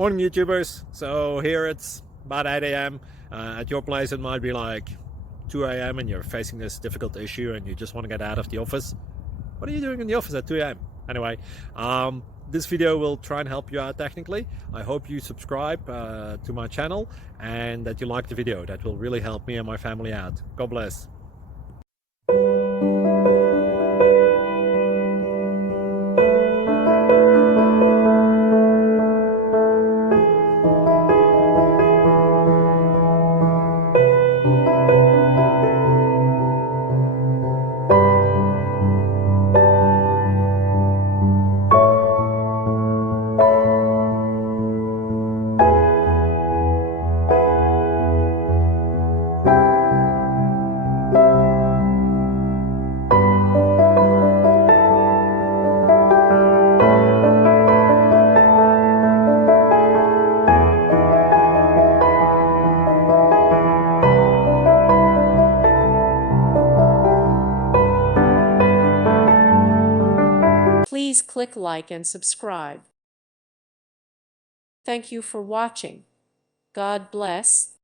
Morning YouTubers. So here it's about 8 a.m. At your place it might be like 2 a.m. and you're facing this difficult issue and you just want to get out of the office. What are you doing in the office at 2 a.m.? Anyway, this video will try and help you out technically. I hope you subscribe to my channel and that you like the video. That will really help me and my family out. God bless. Please click like and subscribe. Thank you for watching. God bless.